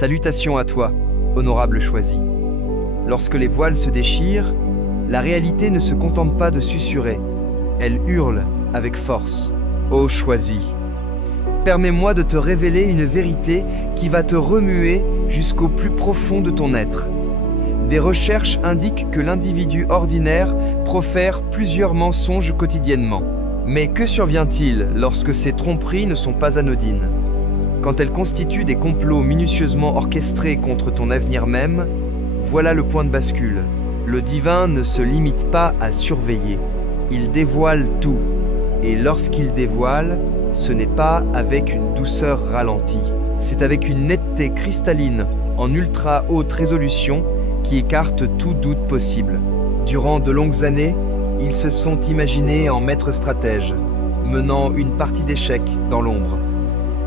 Salutations à toi, honorable choisi. Lorsque les voiles se déchirent, la réalité ne se contente pas de susurrer, elle hurle avec force. Ô choisi, permets-moi de te révéler une vérité qui va te remuer jusqu'au plus profond de ton être. Des recherches indiquent que l'individu ordinaire profère plusieurs mensonges quotidiennement. Mais que survient-il lorsque ces tromperies ne sont pas anodines? Quand elles constituent des complots minutieusement orchestrés contre ton avenir même, voilà le point de bascule. Le divin ne se limite pas à surveiller, il dévoile tout. Et lorsqu'il dévoile, ce n'est pas avec une douceur ralentie, c'est avec une netteté cristalline en ultra haute résolution qui écarte tout doute possible. Durant de longues années, ils se sont imaginés en maîtres stratèges, menant une partie d'échecs dans l'ombre.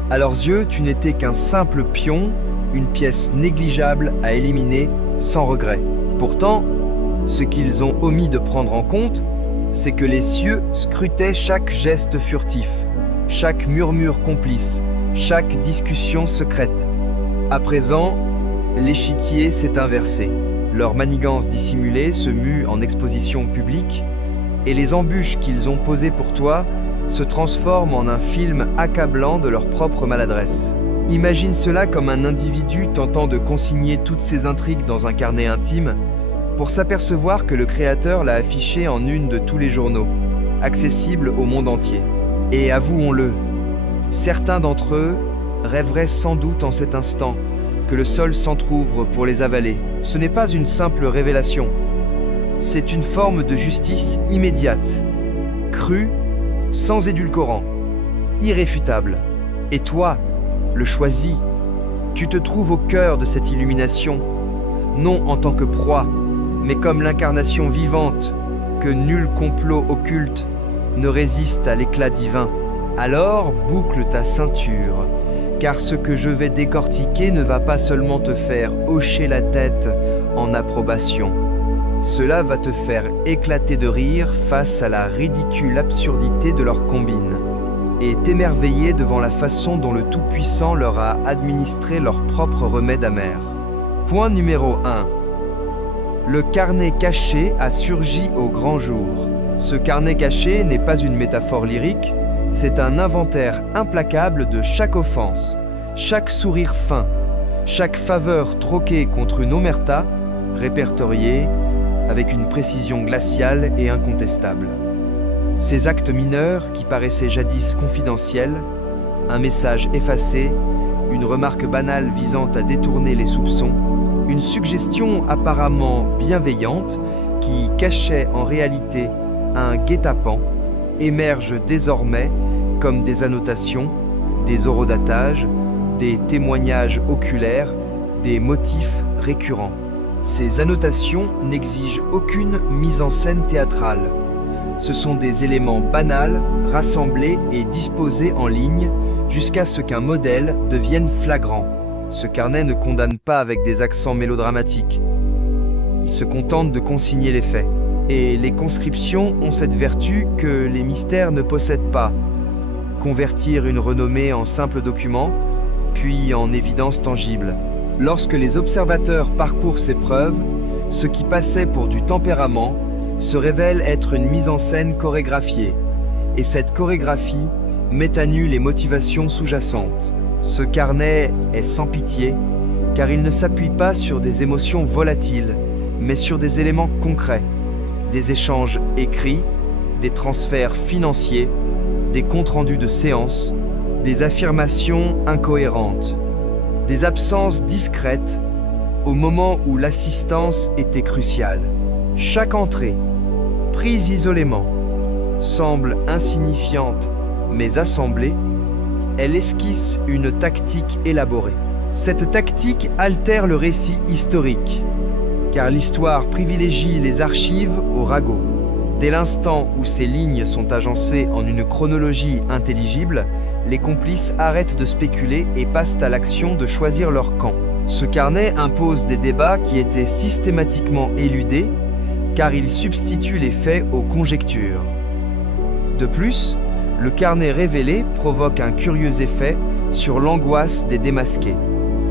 À leurs yeux, tu n'étais qu'un simple pion, une pièce négligeable à éliminer sans regret. Pourtant, ce qu'ils ont omis de prendre en compte, c'est que les cieux scrutaient chaque geste furtif, chaque murmure complice, chaque discussion secrète. À présent, l'échiquier s'est inversé. Leur manigance dissimulée se mue en exposition publique, et les embûches qu'ils ont posées pour toi se transforment en un film accablant de leur propre maladresse. Imagine cela comme un individu tentant de consigner toutes ses intrigues dans un carnet intime pour s'apercevoir que le créateur l'a affiché en une de tous les journaux, accessible au monde entier. Et avouons-le, certains d'entre eux rêveraient sans doute en cet instant que le sol s'entr'ouvre pour les avaler. Ce n'est pas une simple révélation, c'est une forme de justice immédiate, crue, sans édulcorant, irréfutable. Et toi, le choisi, tu te trouves au cœur de cette illumination, non en tant que proie, mais comme l'incarnation vivante que nul complot occulte ne résiste à l'éclat divin. Alors boucle ta ceinture, car ce que je vais décortiquer ne va pas seulement te faire hocher la tête en approbation. Cela va te faire éclater de rire face à la ridicule absurdité de leur combine et t'émerveiller devant la façon dont le Tout-Puissant leur a administré leur propre remède amer. Point numéro 1. Le carnet caché a surgi au grand jour. Ce carnet caché n'est pas une métaphore lyrique, c'est un inventaire implacable de chaque offense, chaque sourire fin, chaque faveur troquée contre une omerta, répertoriée avec une précision glaciale et incontestable. Ces actes mineurs qui paraissaient jadis confidentiels, un message effacé, une remarque banale visant à détourner les soupçons, une suggestion apparemment bienveillante qui cachait en réalité un guet-apens, émergent désormais comme des annotations, des orodatages, des témoignages oculaires, des motifs récurrents. Ces annotations n'exigent aucune mise en scène théâtrale. Ce sont des éléments banals, rassemblés et disposés en ligne jusqu'à ce qu'un modèle devienne flagrant. Ce carnet ne condamne pas avec des accents mélodramatiques. Il se contente de consigner les faits. Et les conscriptions ont cette vertu que les mystères ne possèdent pas. Convertir une renommée en simple document, puis en évidence tangible. Lorsque les observateurs parcourent ces preuves, ce qui passait pour du tempérament se révèle être une mise en scène chorégraphiée. Et cette chorégraphie met à nu les motivations sous-jacentes. Ce carnet est sans pitié, car il ne s'appuie pas sur des émotions volatiles, mais sur des éléments concrets, des échanges écrits, des transferts financiers, des comptes rendus de séances, des affirmations incohérentes, des absences discrètes au moment où l'assistance était cruciale. Chaque entrée, prise isolément, semble insignifiante mais assemblée, elle esquisse une tactique élaborée. Cette tactique altère le récit historique, car l'histoire privilégie les archives au ragot. Dès l'instant où ces lignes sont agencées en une chronologie intelligible, les complices arrêtent de spéculer et passent à l'action de choisir leur camp. Ce carnet impose des débats qui étaient systématiquement éludés, car il substitue les faits aux conjectures. De plus, le carnet révélé provoque un curieux effet sur l'angoisse des démasqués.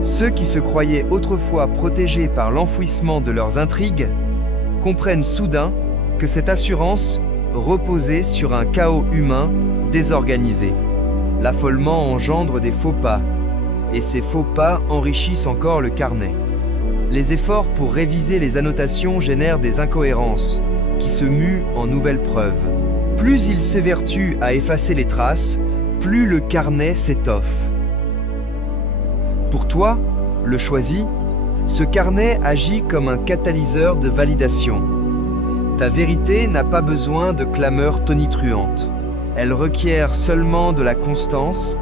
Ceux qui se croyaient autrefois protégés par l'enfouissement de leurs intrigues comprennent soudain que cette assurance reposait sur un chaos humain désorganisé. L'affolement engendre des faux pas, et ces faux pas enrichissent encore le carnet. Les efforts pour réviser les annotations génèrent des incohérences qui se muent en nouvelles preuves. Plus il s'évertue à effacer les traces, plus le carnet s'étoffe. Pour toi, le choisi, ce carnet agit comme un catalyseur de validation. Ta vérité n'a pas besoin de clameurs tonitruantes. Elle requiert seulement de la constance,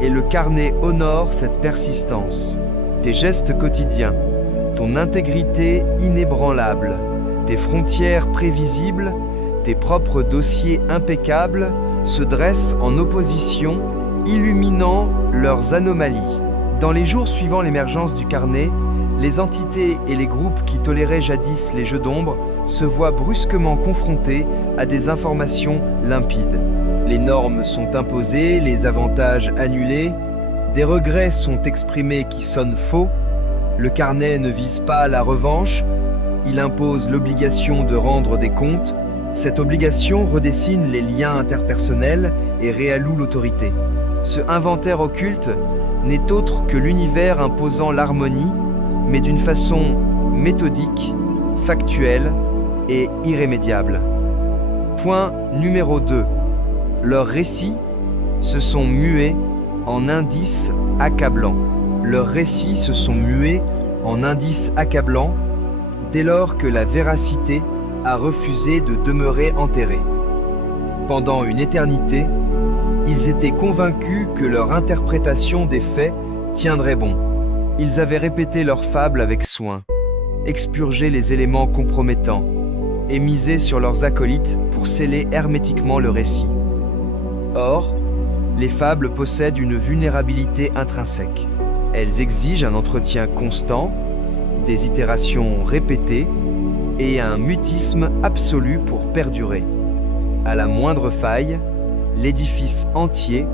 et le carnet honore cette persistance. Tes gestes quotidiens, ton intégrité inébranlable, tes frontières prévisibles, tes propres dossiers impeccables se dressent en opposition, illuminant leurs anomalies. Dans les jours suivant l'émergence du carnet, les entités et les groupes qui toléraient jadis les jeux d'ombre se voient brusquement confrontés à des informations limpides. Les normes sont imposées, les avantages annulés, des regrets sont exprimés qui sonnent faux. Le carnet ne vise pas la revanche, il impose l'obligation de rendre des comptes. Cette obligation redessine les liens interpersonnels et réalloue l'autorité. Ce inventaire occulte n'est autre que l'univers imposant l'harmonie, mais d'une façon méthodique, factuelle et irrémédiable. Point numéro 2. Leurs récits se sont mués en indices accablants. Leurs récits se sont mués en indices accablants dès lors que la véracité a refusé de demeurer enterrée. Pendant une éternité, ils étaient convaincus que leur interprétation des faits tiendrait bon. Ils avaient répété leurs fables avec soin, expurgé les éléments compromettants et misé sur leurs acolytes pour sceller hermétiquement le récit. Or, les fables possèdent une vulnérabilité intrinsèque. Elles exigent un entretien constant, des itérations répétées et un mutisme absolu pour perdurer. À la moindre faille, l'édifice entier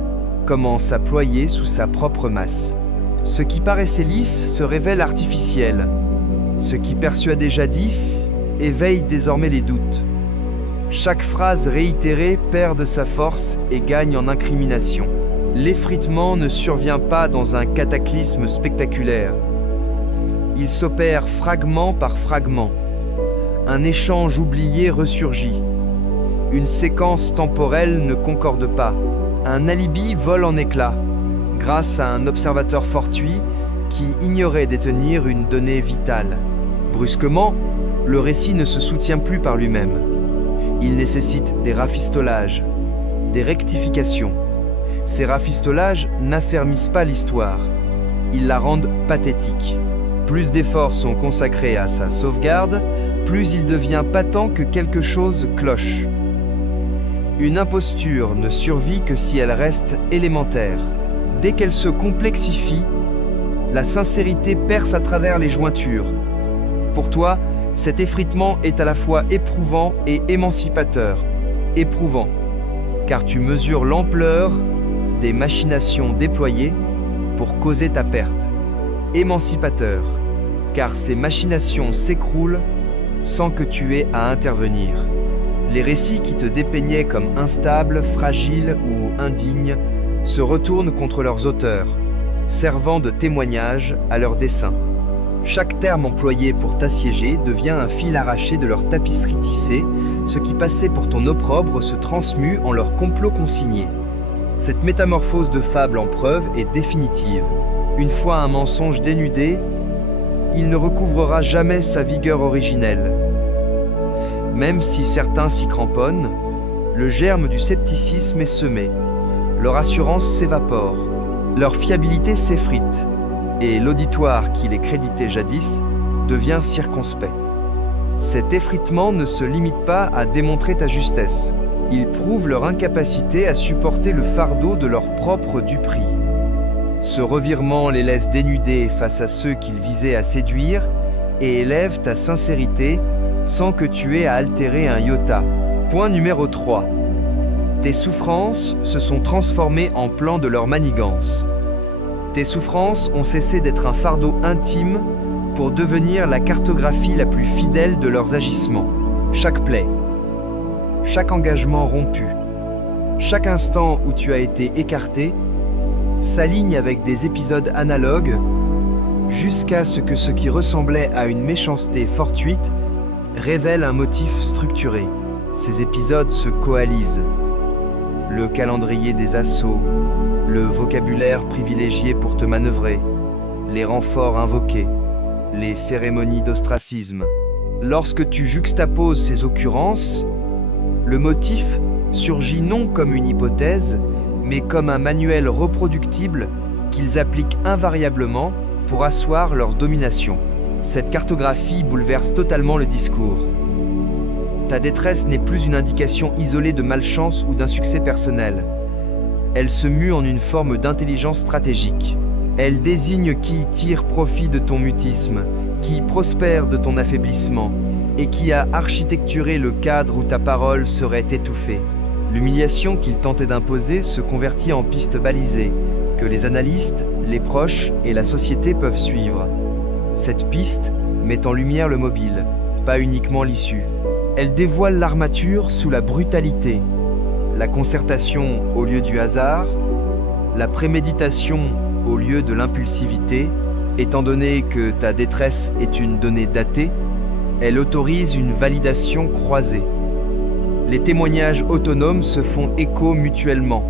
commence à ployer sous sa propre masse. Ce qui paraissait lisse se révèle artificiel. Ce qui persuadait jadis éveille désormais les doutes. Chaque phrase réitérée perd de sa force et gagne en incrimination. L'effritement ne survient pas dans un cataclysme spectaculaire. Il s'opère fragment par fragment. Un échange oublié ressurgit. Une séquence temporelle ne concorde pas. Un alibi vole en éclats, grâce à un observateur fortuit qui ignorait détenir une donnée vitale. Brusquement, le récit ne se soutient plus par lui-même. Il nécessite des rafistolages, des rectifications. Ces rafistolages n'affermissent pas l'histoire, ils la rendent pathétique. Plus d'efforts sont consacrés à sa sauvegarde, plus il devient patent que quelque chose cloche. Une imposture ne survit que si elle reste élémentaire. Dès qu'elle se complexifie, la sincérité perce à travers les jointures. Pour toi, cet effritement est à la fois éprouvant et émancipateur. Éprouvant, car tu mesures l'ampleur des machinations déployées pour causer ta perte. Émancipateur, car ces machinations s'écroulent sans que tu aies à intervenir. Les récits qui te dépeignaient comme instables, fragiles ou indignes se retournent contre leurs auteurs, servant de témoignage à leurs desseins. Chaque terme employé pour t'assiéger devient un fil arraché de leur tapisserie tissée, ce qui passait pour ton opprobre se transmue en leur complot consigné. Cette métamorphose de fable en preuve est définitive. Une fois un mensonge dénudé, il ne recouvrera jamais sa vigueur originelle. Même si certains s'y cramponnent, le germe du scepticisme est semé. Leur assurance s'évapore, leur fiabilité s'effrite, et l'auditoire qui les créditait jadis devient circonspect. Cet effritement ne se limite pas à démontrer ta justesse. Il prouve leur incapacité à supporter le fardeau de leur propre duperie. Ce revirement les laisse dénudés face à ceux qu'ils visaient à séduire et élève ta sincérité sans que tu aies à altérer un iota. Point numéro 3. Tes souffrances se sont transformées en plans de leur manigance. Tes souffrances ont cessé d'être un fardeau intime pour devenir la cartographie la plus fidèle de leurs agissements. Chaque plaie, chaque engagement rompu, chaque instant où tu as été écarté, s'aligne avec des épisodes analogues jusqu'à ce que ce qui ressemblait à une méchanceté fortuite révèle un motif structuré. Ces épisodes se coalisent. Le calendrier des assauts, le vocabulaire privilégié pour te manœuvrer, les renforts invoqués, les cérémonies d'ostracisme. Lorsque tu juxtaposes ces occurrences, le motif surgit non comme une hypothèse, mais comme un manuel reproductible qu'ils appliquent invariablement pour asseoir leur domination. Cette cartographie bouleverse totalement le discours. Ta détresse n'est plus une indication isolée de malchance ou d'insuccès personnel. Elle se mue en une forme d'intelligence stratégique. Elle désigne qui tire profit de ton mutisme, qui prospère de ton affaiblissement, et qui a architecturé le cadre où ta parole serait étouffée. L'humiliation qu'il tentait d'imposer se convertit en piste balisée, que les analystes, les proches et la société peuvent suivre. Cette piste met en lumière le mobile, pas uniquement l'issue. Elle dévoile l'armature sous la brutalité, la concertation au lieu du hasard, la préméditation au lieu de l'impulsivité. Étant donné que ta détresse est une donnée datée, elle autorise une validation croisée. Les témoignages autonomes se font écho mutuellement.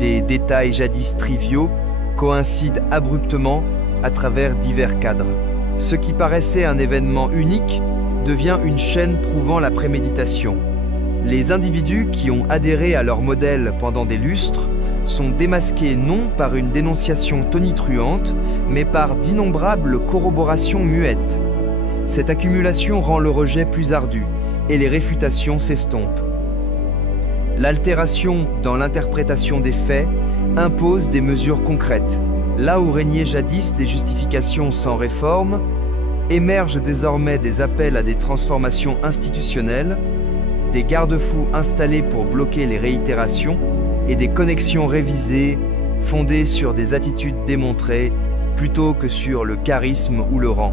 Des détails jadis triviaux coïncident abruptement à travers divers cadres. Ce qui paraissait un événement unique devient une chaîne prouvant la préméditation. Les individus qui ont adhéré à leur modèle pendant des lustres sont démasqués non par une dénonciation tonitruante, mais par d'innombrables corroborations muettes. Cette accumulation rend le rejet plus ardu, et les réfutations s'estompent. L'altération dans l'interprétation des faits impose des mesures concrètes. Là où régnaient jadis des justifications sans réforme, émergent désormais des appels à des transformations institutionnelles, des garde-fous installés pour bloquer les réitérations et des connexions révisées fondées sur des attitudes démontrées plutôt que sur le charisme ou le rang.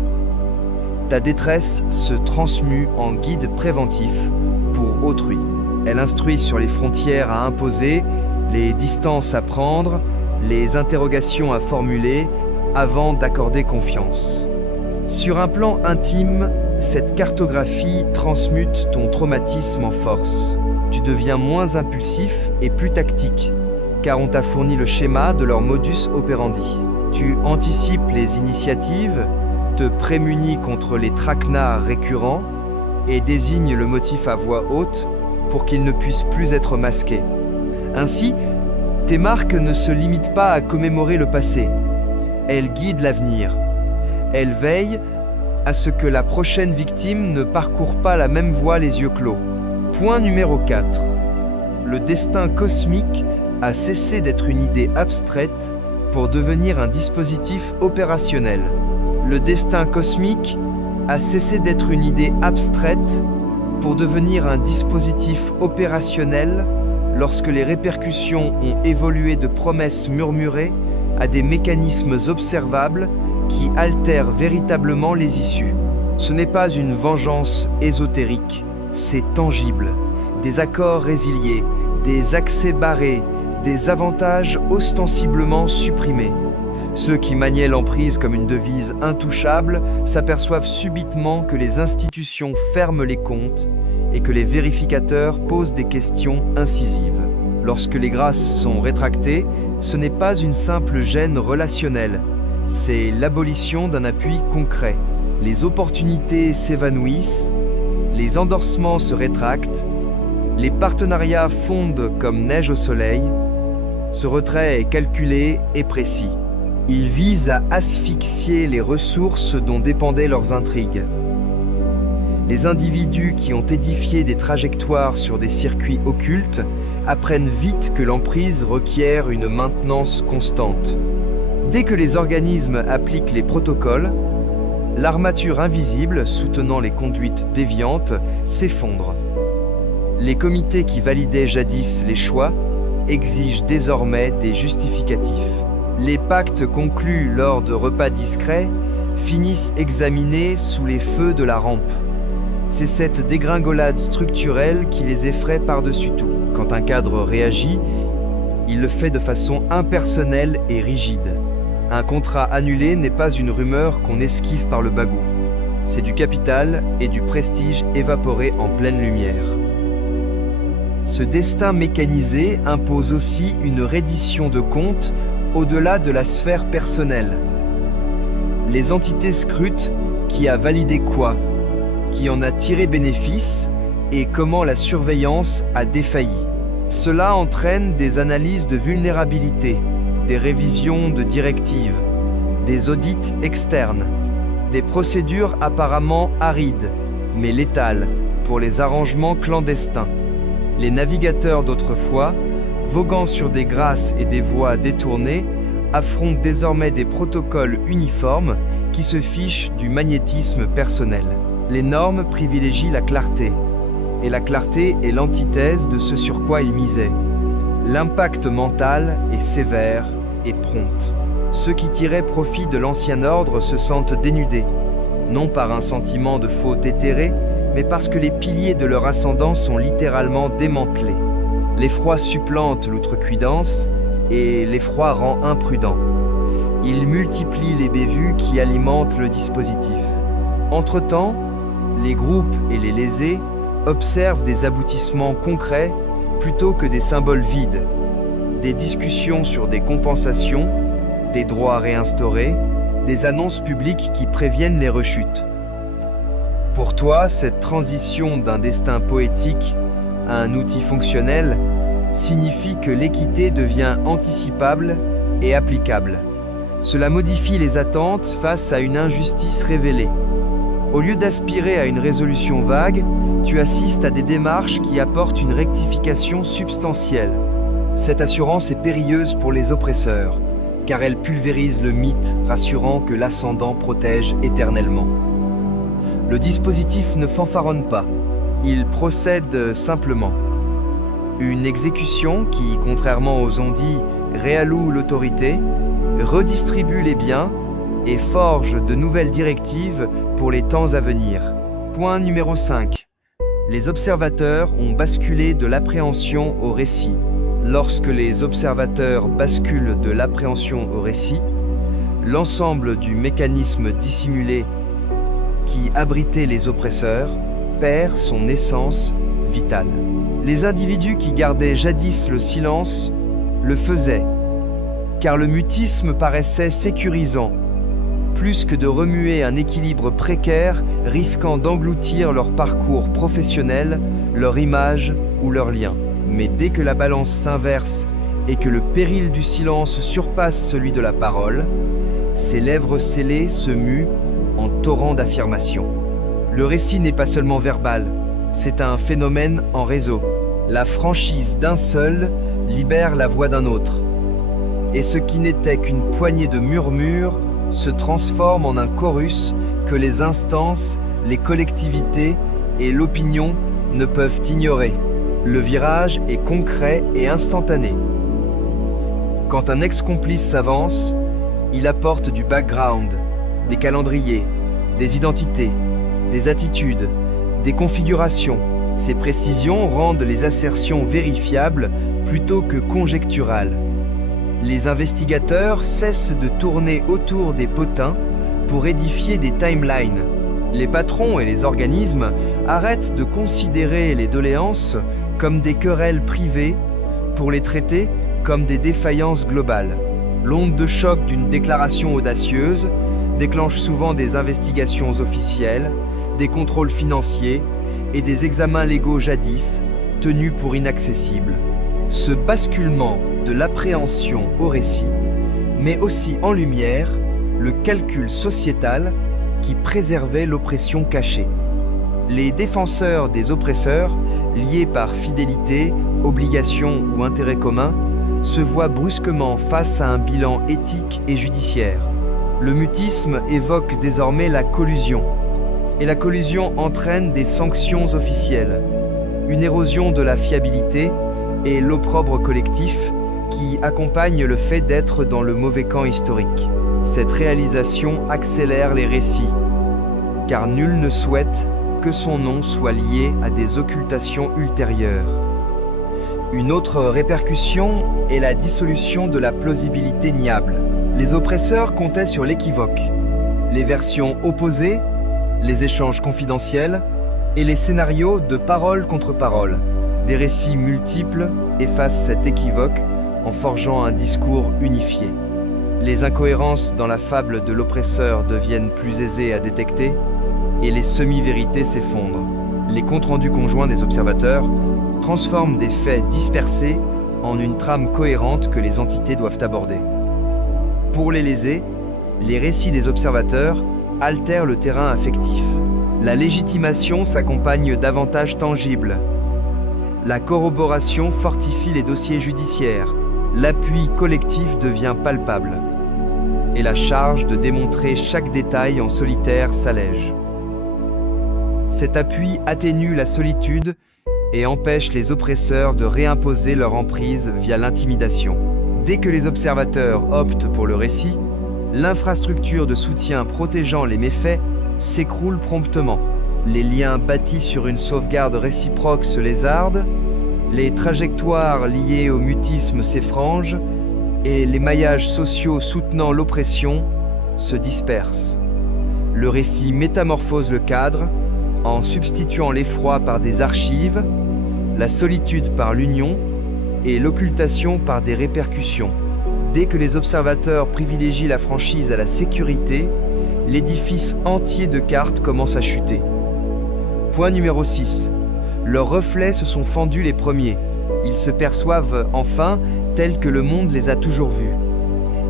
Ta détresse se transmue en guide préventif pour autrui. Elle instruit sur les frontières à imposer, les distances à prendre, les interrogations à formuler avant d'accorder confiance. Sur un plan intime, cette cartographie transmute ton traumatisme en force. Tu deviens moins impulsif et plus tactique, car on t'a fourni le schéma de leur modus operandi. Tu anticipes les initiatives, te prémunis contre les traquenards récurrents et désignes le motif à voix haute pour qu'il ne puisse plus être masqué. Ainsi, tes marques ne se limitent pas à commémorer le passé. Elles guident l'avenir. Elles veillent à ce que la prochaine victime ne parcourt pas la même voie les yeux clos. Point numéro 4. Le destin cosmique a cessé d'être une idée abstraite pour devenir un dispositif opérationnel. Le destin cosmique a cessé d'être une idée abstraite pour devenir un dispositif opérationnel lorsque les répercussions ont évolué de promesses murmurées à des mécanismes observables qui altèrent véritablement les issues. Ce n'est pas une vengeance ésotérique, c'est tangible. Des accords résiliés, des accès barrés, des avantages ostensiblement supprimés. Ceux qui maniaient l'emprise comme une devise intouchable s'aperçoivent subitement que les institutions ferment les comptes et que les vérificateurs posent des questions incisives. Lorsque les grâces sont rétractées, ce n'est pas une simple gêne relationnelle, c'est l'abolition d'un appui concret. Les opportunités s'évanouissent, les endorsements se rétractent, les partenariats fondent comme neige au soleil. Ce retrait est calculé et précis. Il vise à asphyxier les ressources dont dépendaient leurs intrigues. Les individus qui ont édifié des trajectoires sur des circuits occultes apprennent vite que l'emprise requiert une maintenance constante. Dès que les organismes appliquent les protocoles, l'armature invisible soutenant les conduites déviantes s'effondre. Les comités qui validaient jadis les choix exigent désormais des justificatifs. Les pactes conclus lors de repas discrets finissent examinés sous les feux de la rampe. C'est cette dégringolade structurelle qui les effraie par-dessus tout. Quand un cadre réagit, il le fait de façon impersonnelle et rigide. Un contrat annulé n'est pas une rumeur qu'on esquive par le bagout. C'est du capital et du prestige évaporé en pleine lumière. Ce destin mécanisé impose aussi une reddition de comptes au-delà de la sphère personnelle. Les entités scrutent qui a validé quoi, qui en a tiré bénéfice et comment la surveillance a défailli. Cela entraîne des analyses de vulnérabilité, des révisions de directives, des audits externes, des procédures apparemment arides, mais létales pour les arrangements clandestins. Les navigateurs d'autrefois, voguant sur des grâces et des voies détournées, affrontent désormais des protocoles uniformes qui se fichent du magnétisme personnel. Les normes privilégient la clarté, et la clarté est l'antithèse de ce sur quoi ils misaient. L'impact mental est sévère et prompt. Ceux qui tiraient profit de l'ancien ordre se sentent dénudés, non par un sentiment de faute éthérée, mais parce que les piliers de leur ascendant sont littéralement démantelés. L'effroi supplante l'outrecuidance, et l'effroi rend imprudent. Il multiplie les bévues qui alimentent le dispositif. Entre-temps, les groupes et les lésés observent des aboutissements concrets plutôt que des symboles vides, des discussions sur des compensations, des droits réinstaurés, des annonces publiques qui préviennent les rechutes. Pour toi, cette transition d'un destin poétique à un outil fonctionnel signifie que l'équité devient anticipable et applicable. Cela modifie les attentes face à une injustice révélée. Au lieu d'aspirer à une résolution vague, tu assistes à des démarches qui apportent une rectification substantielle. Cette assurance est périlleuse pour les oppresseurs, car elle pulvérise le mythe rassurant que l'ascendant protège éternellement. Le dispositif ne fanfaronne pas, il procède simplement. Une exécution qui, contrairement aux on-dit, réalloue l'autorité, redistribue les biens et forge de nouvelles directives pour les temps à venir. Point numéro 5. Les observateurs ont basculé de l'appréhension au récit. Lorsque les observateurs basculent de l'appréhension au récit, l'ensemble du mécanisme dissimulé qui abritait les oppresseurs perd son essence vitale. Les individus qui gardaient jadis le silence le faisaient, car le mutisme paraissait sécurisant, plus que de remuer un équilibre précaire risquant d'engloutir leur parcours professionnel, leur image ou leurs liens. Mais dès que la balance s'inverse et que le péril du silence surpasse celui de la parole, ces lèvres scellées se muent en torrent d'affirmations. Le récit n'est pas seulement verbal, c'est un phénomène en réseau. La franchise d'un seul libère la voix d'un autre. Et ce qui n'était qu'une poignée de murmures se transforme en un chorus que les instances, les collectivités et l'opinion ne peuvent ignorer. Le virage est concret et instantané. Quand un ex-complice s'avance, il apporte du background, des calendriers, des identités, des attitudes, des configurations. Ces précisions rendent les assertions vérifiables plutôt que conjecturales. Les investigateurs cessent de tourner autour des potins pour édifier des timelines. Les patrons et les organismes arrêtent de considérer les doléances comme des querelles privées pour les traiter comme des défaillances globales. L'onde de choc d'une déclaration audacieuse déclenche souvent des investigations officielles, des contrôles financiers et des examens légaux jadis tenus pour inaccessibles. Ce basculement de l'appréhension au récit met aussi en lumière le calcul sociétal qui préservait l'oppression cachée. Les défenseurs des oppresseurs, liés par fidélité, obligation ou intérêt commun, se voient brusquement face à un bilan éthique et judiciaire. Le mutisme évoque désormais la collusion, et la collusion entraîne des sanctions officielles, une érosion de la fiabilité et l'opprobre collectif qui accompagne le fait d'être dans le mauvais camp historique. Cette réalisation accélère les récits, car nul ne souhaite que son nom soit lié à des occultations ultérieures. Une autre répercussion est la dissolution de la plausibilité niable. Les oppresseurs comptaient sur l'équivoque, les versions opposées, les échanges confidentiels et les scénarios de parole contre parole. Des récits multiples effacent cet équivoque en forgeant un discours unifié. Les incohérences dans la fable de l'oppresseur deviennent plus aisées à détecter et les semi-vérités s'effondrent. Les comptes rendus conjoints des observateurs transforment des faits dispersés en une trame cohérente que les entités doivent aborder. Pour les lésés, les récits des observateurs altèrent le terrain affectif. La légitimation s'accompagne d'avantages tangibles. La corroboration fortifie les dossiers judiciaires. L'appui collectif devient palpable. Et la charge de démontrer chaque détail en solitaire s'allège. Cet appui atténue la solitude et empêche les oppresseurs de réimposer leur emprise via l'intimidation. Dès que les observateurs optent pour le récit, l'infrastructure de soutien protégeant les méfaits s'écroule promptement. Les liens bâtis sur une sauvegarde réciproque se lézardent, les trajectoires liées au mutisme s'effrangent et les maillages sociaux soutenant l'oppression se dispersent. Le récit métamorphose le cadre en substituant l'effroi par des archives, la solitude par l'union et l'occultation par des répercussions. Dès que les observateurs privilégient la franchise à la sécurité, l'édifice entier de cartes commence à chuter. Point numéro 6. Leurs reflets se sont fendus les premiers. Ils se perçoivent enfin tels que le monde les a toujours vus.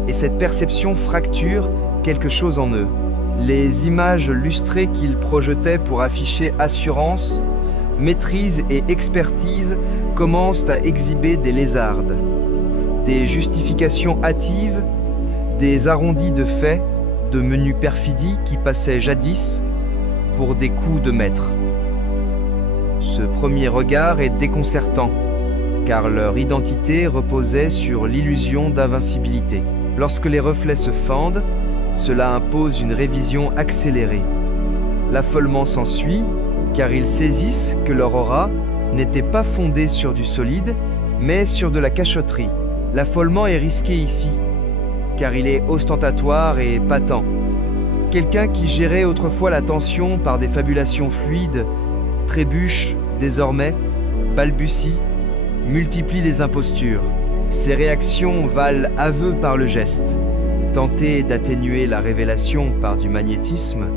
Et cette perception fracture quelque chose en eux. Les images lustrées qu'ils projetaient pour afficher assurance, maîtrise et expertise commencent à exhiber des lézardes, des justifications hâtives, des arrondis de faits, de menus perfidies qui passaient jadis pour des coups de maître. Ce premier regard est déconcertant, car leur identité reposait sur l'illusion d'invincibilité. Lorsque les reflets se fendent, cela impose une révision accélérée. L'affolement s'ensuit, car ils saisissent que leur aura n'était pas fondée sur du solide, mais sur de la cachotterie. L'affolement est risqué ici, car il est ostentatoire et patent. Quelqu'un qui gérait autrefois la tension par des fabulations fluides, trébuche désormais, balbutie, multiplie les impostures. Ces réactions valent aveu par le geste. Tenter d'atténuer la révélation par du magnétisme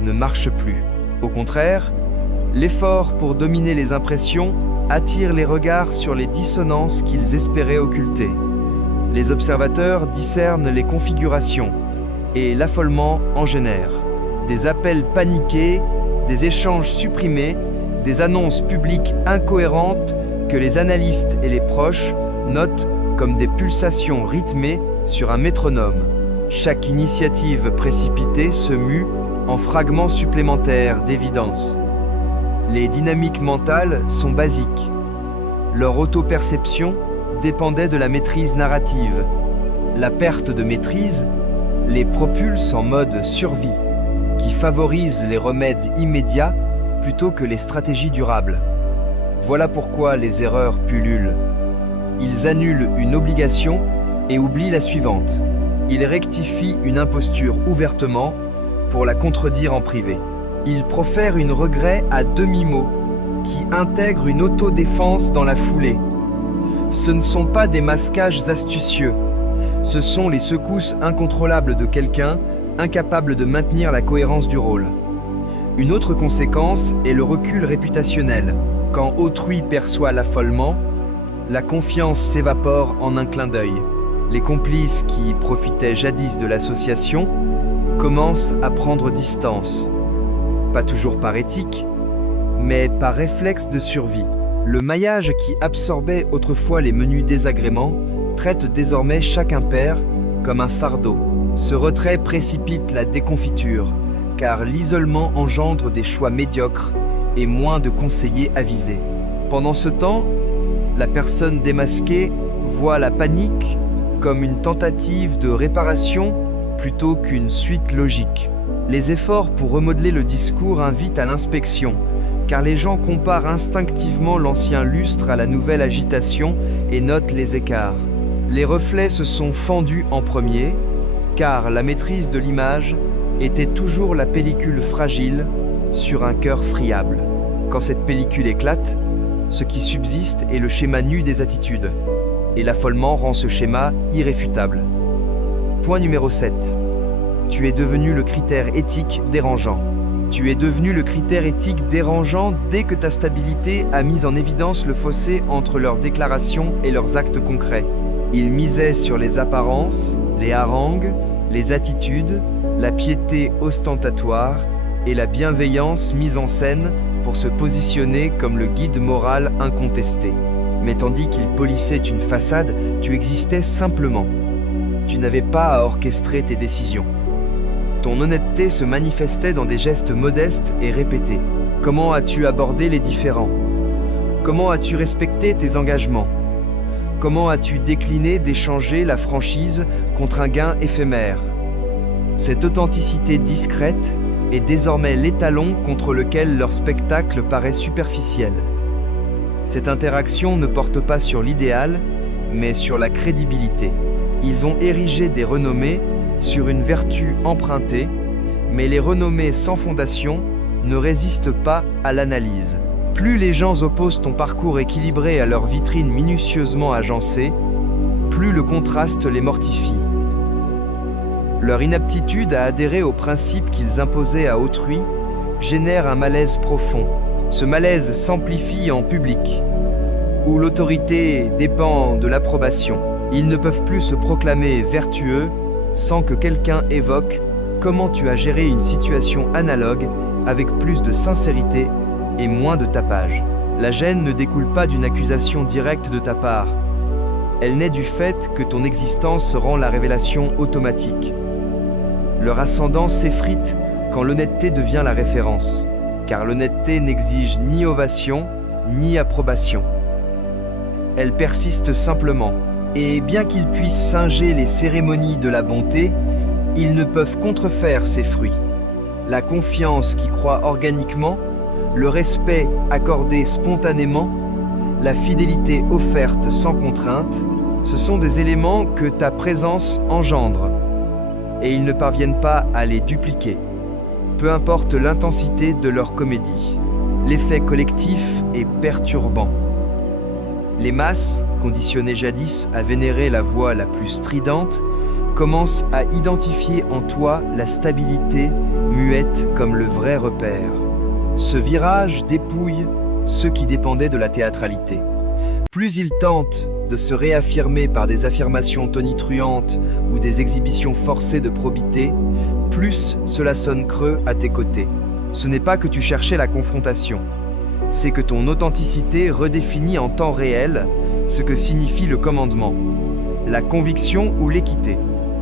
ne marche plus. Au contraire, l'effort pour dominer les impressions attire les regards sur les dissonances qu'ils espéraient occulter. Les observateurs discernent les configurations et l'affolement en génère. Des appels paniqués, des échanges supprimés, des annonces publiques incohérentes que les analystes et les proches notent comme des pulsations rythmées sur un métronome. Chaque initiative précipitée se mue en fragments supplémentaires d'évidence. Les dynamiques mentales sont basiques. Leur autoperception dépendait de la maîtrise narrative. La perte de maîtrise les propulse en mode survie, qui favorise les remèdes immédiats plutôt que les stratégies durables. Voilà pourquoi les erreurs pullulent. Ils annulent une obligation et oublient la suivante. Ils rectifient une imposture ouvertement pour la contredire en privé. Ils profèrent une regret à demi-mot qui intègre une autodéfense dans la foulée. Ce ne sont pas des masquages astucieux. Ce sont les secousses incontrôlables de quelqu'un incapable de maintenir la cohérence du rôle. Une autre conséquence est le recul réputationnel. Quand autrui perçoit l'affolement, la confiance s'évapore en un clin d'œil. Les complices qui profitaient jadis de l'association commencent à prendre distance. Pas toujours par éthique, mais par réflexe de survie. Le maillage qui absorbait autrefois les menus désagréments traite désormais chaque impair comme un fardeau. Ce retrait précipite la déconfiture, car l'isolement engendre des choix médiocres et moins de conseillers avisés. Pendant ce temps, la personne démasquée voient la panique comme une tentative de réparation plutôt qu'une suite logique. Les efforts pour remodeler le discours invitent à l'inspection, car les gens comparent instinctivement l'ancien lustre à la nouvelle agitation et notent les écarts. Les reflets se sont fendus en premier, car la maîtrise de l'image était toujours la pellicule fragile sur un cœur friable. Quand cette pellicule éclate, ce qui subsiste est le schéma nu des attitudes, et l'affolement rend ce schéma irréfutable. Point numéro 7. Tu es devenu le critère éthique dérangeant. Tu es devenu le critère éthique dérangeant dès que ta stabilité a mis en évidence le fossé entre leurs déclarations et leurs actes concrets. Ils misaient sur les apparences, les harangues, les attitudes, la piété ostentatoire et la bienveillance mise en scène pour se positionner comme le guide moral incontesté. Mais tandis qu'ils polissaient une façade, tu existais simplement. Tu n'avais pas à orchestrer tes décisions. Ton honnêteté se manifestait dans des gestes modestes et répétés. Comment as-tu abordé les différends? Comment as-tu respecté tes engagements? Comment as-tu décliné d'échanger la franchise contre un gain éphémère? Cette authenticité discrète est désormais l'étalon contre lequel leur spectacle paraît superficiel. Cette interaction ne porte pas sur l'idéal, mais sur la crédibilité. Ils ont érigé des renommées sur une vertu empruntée, mais les renommées sans fondation ne résistent pas à l'analyse. Plus les gens opposent ton parcours équilibré à leur vitrine minutieusement agencée, plus le contraste les mortifie. Leur inaptitude à adhérer aux principes qu'ils imposaient à autrui génère un malaise profond. Ce malaise s'amplifie en public, où l'autorité dépend de l'approbation. Ils ne peuvent plus se proclamer vertueux sans que quelqu'un évoque comment tu as géré une situation analogue avec plus de sincérité et moins de tapage. La gêne ne découle pas d'une accusation directe de ta part. Elle naît du fait que ton existence rend la révélation automatique. Leur ascendant s'effrite quand l'honnêteté devient la référence, car l'honnêteté n'exige ni ovation, ni approbation. Elle persiste simplement, et bien qu'ils puissent singer les cérémonies de la bonté, ils ne peuvent contrefaire ses fruits. La confiance qui croît organiquement, le respect accordé spontanément, la fidélité offerte sans contrainte, ce sont des éléments que ta présence engendre, et ils ne parviennent pas à les dupliquer, peu importe l'intensité de leur comédie. L'effet collectif est perturbant. Les masses, conditionnées jadis à vénérer la voix la plus stridente, commencent à identifier en toi la stabilité muette comme le vrai repère. Ce virage dépouille ceux qui dépendaient de la théâtralité. Plus ils tentent de se réaffirmer par des affirmations tonitruantes ou des exhibitions forcées de probité, plus cela sonne creux à tes côtés. Ce n'est pas que tu cherchais la confrontation, c'est que ton authenticité redéfinit en temps réel ce que signifie le commandement, la conviction ou l'équité.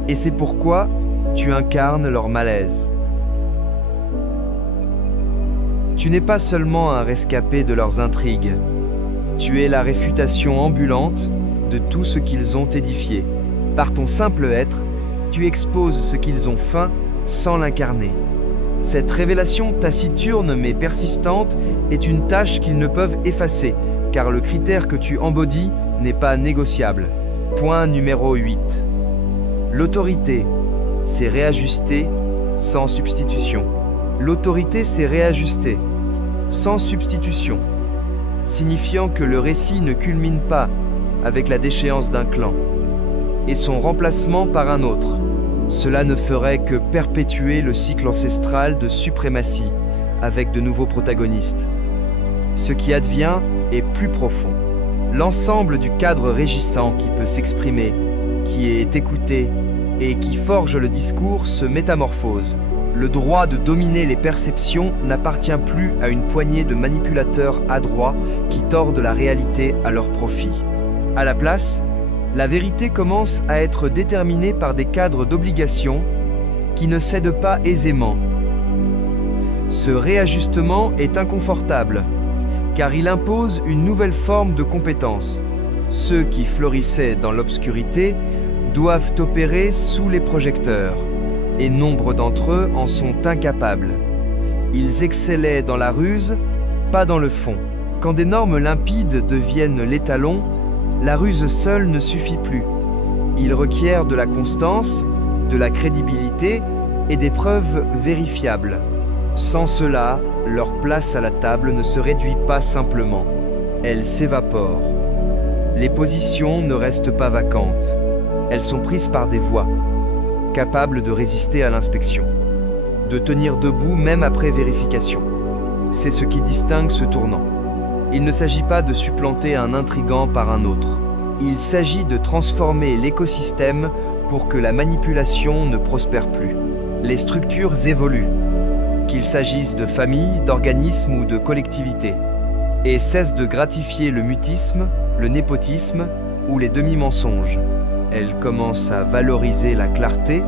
Et c'est pourquoi tu incarnes leur malaise. Tu n'es pas seulement un rescapé de leurs intrigues, tu es la réfutation ambulante de tout ce qu'ils ont édifié. Par ton simple être, tu exposes ce qu'ils ont feint sans l'incarner. Cette révélation taciturne mais persistante est une tâche qu'ils ne peuvent effacer, car le critère que tu embodies n'est pas négociable. Point numéro 8. L'autorité, c'est réajuster sans substitution. L'autorité, c'est réajuster sans substitution, signifiant que le récit ne culmine pas avec la déchéance d'un clan et son remplacement par un autre. Cela ne ferait que perpétuer le cycle ancestral de suprématie avec de nouveaux protagonistes. Ce qui advient est plus profond. L'ensemble du cadre régissant qui peut s'exprimer, qui est écouté et qui forge le discours se métamorphose. Le droit de dominer les perceptions n'appartient plus à une poignée de manipulateurs adroits qui tordent la réalité à leur profit. À la place, la vérité commence à être déterminée par des cadres d'obligation qui ne cèdent pas aisément. Ce réajustement est inconfortable, car il impose une nouvelle forme de compétence, Ceux qui fleurissaient dans l'obscurité doivent opérer sous les projecteurs, et nombre d'entre eux en sont incapables. Ils excellaient dans la ruse, pas dans le fond. Quand des normes limpides deviennent l'étalon, la ruse seule ne suffit plus. Il requiert de la constance, de la crédibilité et des preuves vérifiables. Sans cela, leur place à la table ne se réduit pas simplement, elle s'évapore. Les positions ne restent pas vacantes, elles sont prises par des voix, capables de résister à l'inspection, de tenir debout même après vérification. C'est ce qui distingue ce tournant. Il ne s'agit pas de supplanter un intrigant par un autre. Il s'agit de transformer l'écosystème pour que la manipulation ne prospère plus. Les structures évoluent, qu'il s'agisse de familles, d'organismes ou de collectivités, et cessent de gratifier le mutisme, le népotisme ou les demi-mensonges. Elles commencent à valoriser la clarté,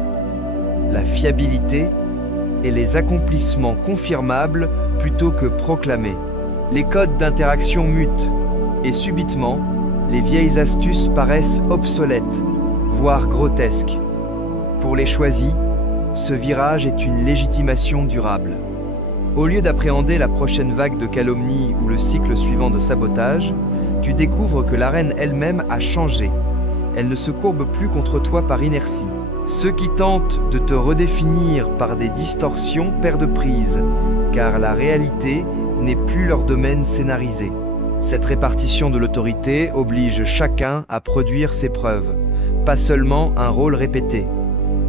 la fiabilité et les accomplissements confirmables plutôt que proclamés. Les codes d'interaction mutent, et subitement, les vieilles astuces paraissent obsolètes, voire grotesques. Pour les choisis, ce virage est une légitimation durable. Au lieu d'appréhender la prochaine vague de calomnie ou le cycle suivant de sabotage, tu découvres que l'arène elle-même a changé. Elle ne se courbe plus contre toi par inertie. Ceux qui tentent de te redéfinir par des distorsions perdent prise, car la réalité n'est plus leur domaine scénarisé. Cette répartition de l'autorité oblige chacun à produire ses preuves, pas seulement un rôle répété.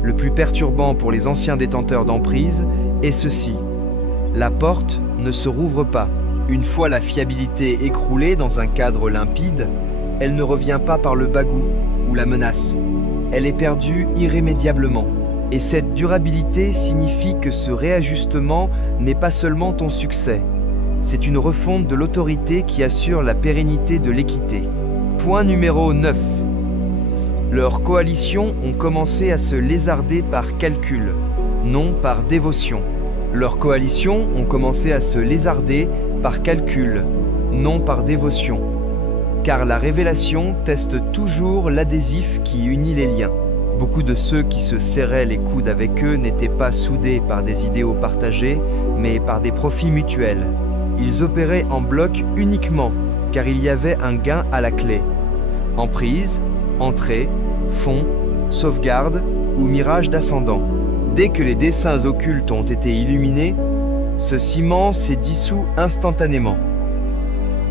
Le plus perturbant pour les anciens détenteurs d'emprise est ceci: la porte ne se rouvre pas. Une fois la fiabilité écroulée dans un cadre limpide, elle ne revient pas par le bagout ou la menace. Elle est perdue irrémédiablement. Et cette durabilité signifie que ce réajustement n'est pas seulement ton succès, c'est une refonte de l'autorité qui assure la pérennité de l'équité. Point numéro 9. Leurs coalitions ont commencé à se lézarder par calcul, non par dévotion. Leurs coalitions ont commencé à se lézarder par calcul, non par dévotion. Car la révélation teste toujours l'adhésif qui unit les liens. Beaucoup de ceux qui se serraient les coudes avec eux n'étaient pas soudés par des idéaux partagés, mais par des profits mutuels. Ils opéraient en bloc uniquement, car il y avait un gain à la clé. Emprise, entrée, fond, sauvegarde ou mirage d'ascendant. Dès que les desseins occultes ont été illuminés, ce ciment s'est dissous instantanément.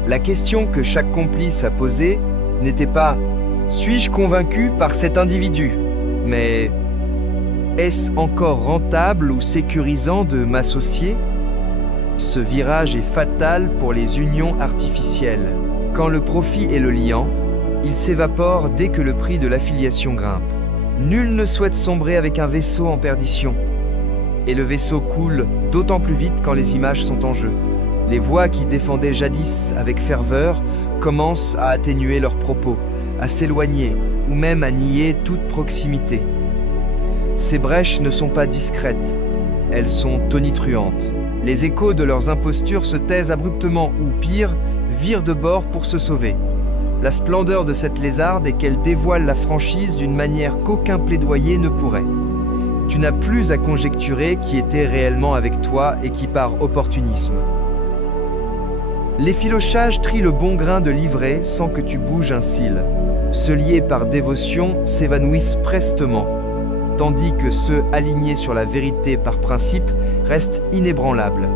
La question que chaque complice a posée n'était pas « Suis-je convaincu par cet individu ?» mais « Est-ce encore rentable ou sécurisant de m'associer ?» Ce virage est fatal pour les unions artificielles. Quand le profit est le liant, il s'évapore dès que le prix de l'affiliation grimpe. Nul ne souhaite sombrer avec un vaisseau en perdition. Et le vaisseau coule d'autant plus vite quand les images sont en jeu. Les voix qui défendaient jadis avec ferveur commencent à atténuer leurs propos, à s'éloigner ou même à nier toute proximité. Ces brèches ne sont pas discrètes, elles sont tonitruantes. Les échos de leurs impostures se taisent abruptement ou, pire, virent de bord pour se sauver. La splendeur de cette lézarde est qu'elle dévoile la franchise d'une manière qu'aucun plaidoyer ne pourrait. Tu n'as plus à conjecturer qui était réellement avec toi et qui par opportunisme. L'effilochage trie le bon grain de l'ivraie sans que tu bouges un cil. Ceux liés par dévotion s'évanouissent prestement, tandis que ceux alignés sur la vérité par principe restent inébranlables.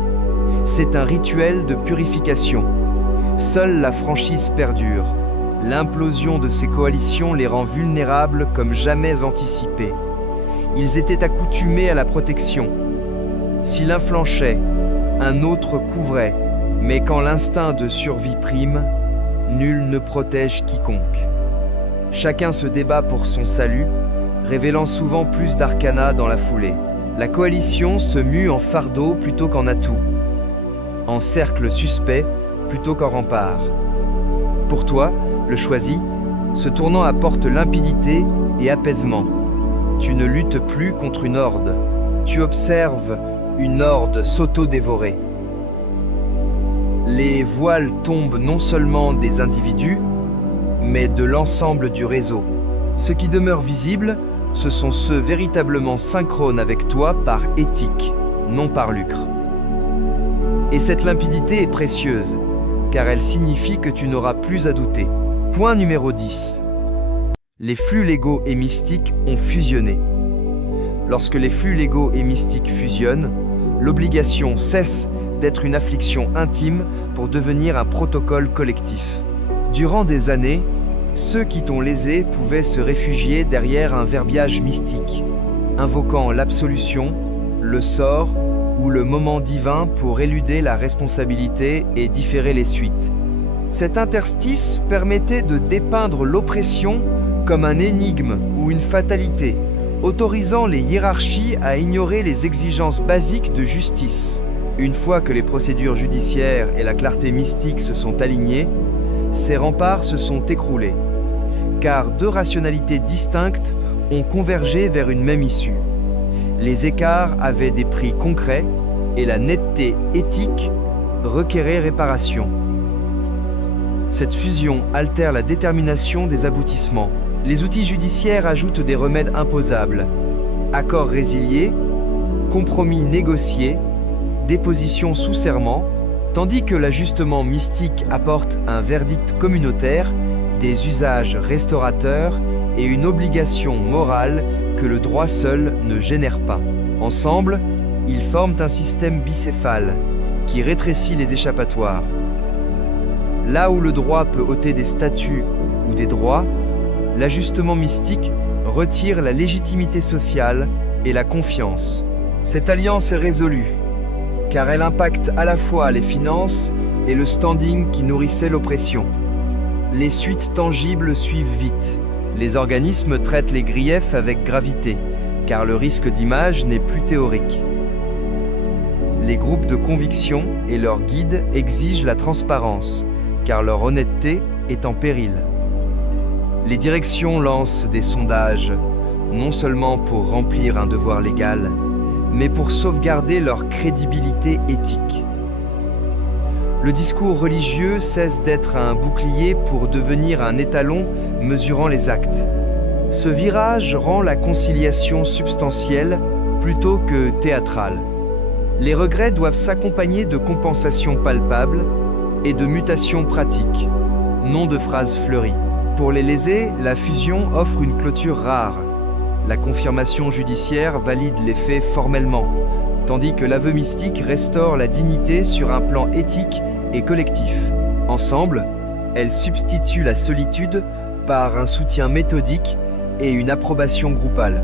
C'est un rituel de purification. Seule la franchise perdure. L'implosion de ces coalitions les rend vulnérables comme jamais anticipés. Ils étaient accoutumés à la protection. Si l'un flanchait, un autre couvrait, mais quand l'instinct de survie prime, nul ne protège quiconque. Chacun se débat pour son salut, révélant souvent plus d'arcana dans la foulée. La coalition se mue en fardeau plutôt qu'en atout, en cercle suspect plutôt qu'en rempart. Pour toi, le choisi, ce tournant apporte limpidité et apaisement. Tu ne luttes plus contre une horde, tu observes une horde s'auto-dévorer. Les voiles tombent non seulement des individus, mais de l'ensemble du réseau. Ceux qui demeurent visibles, ce sont ceux véritablement synchrones avec toi par éthique, non par lucre. Et cette limpidité est précieuse, car elle signifie que tu n'auras plus à douter. Point numéro 10. Les flux légaux et mystiques ont fusionné. Lorsque les flux légaux et mystiques fusionnent, l'obligation cesse d'être une affliction intime pour devenir un protocole collectif. Durant des années, ceux qui t'ont lésé pouvaient se réfugier derrière un verbiage mystique, invoquant l'absolution, le sort ou le moment divin pour éluder la responsabilité et différer les suites. Cet interstice permettait de dépeindre l'oppression comme un énigme ou une fatalité, autorisant les hiérarchies à ignorer les exigences basiques de justice. Une fois que les procédures judiciaires et la clarté mystique se sont alignées, ces remparts se sont écroulés, car deux rationalités distinctes ont convergé vers une même issue. Les écarts avaient des prix concrets et la netteté éthique requérait réparation. Cette fusion altère la détermination des aboutissements. Les outils judiciaires ajoutent des remèdes imposables, accords résiliés, compromis négociés, dépositions sous serment, tandis que l'ajustement mystique apporte un verdict communautaire, des usages restaurateurs et une obligation morale que le droit seul ne génère pas. Ensemble, ils forment un système bicéphale qui rétrécit les échappatoires. Là où le droit peut ôter des statuts ou des droits, l'ajustement mystique retire la légitimité sociale et la confiance. Cette alliance est résolue, car elle impacte à la fois les finances et le standing qui nourrissait l'oppression. Les suites tangibles suivent vite. Les organismes traitent les griefs avec gravité, car le risque d'image n'est plus théorique. Les groupes de conviction et leurs guides exigent la transparence, car leur honnêteté est en péril. Les directions lancent des sondages, non seulement pour remplir un devoir légal, mais pour sauvegarder leur crédibilité éthique. Le discours religieux cesse d'être un bouclier pour devenir un étalon mesurant les actes. Ce virage rend la conciliation substantielle plutôt que théâtrale. Les regrets doivent s'accompagner de compensations palpables et de mutations pratiques, non de phrases fleuries. Pour les lésés, la fusion offre une clôture rare. La confirmation judiciaire valide les faits formellement, tandis que l'aveu mystique restaure la dignité sur un plan éthique et collectif. Ensemble, elles substituent la solitude par un soutien méthodique et une approbation groupale.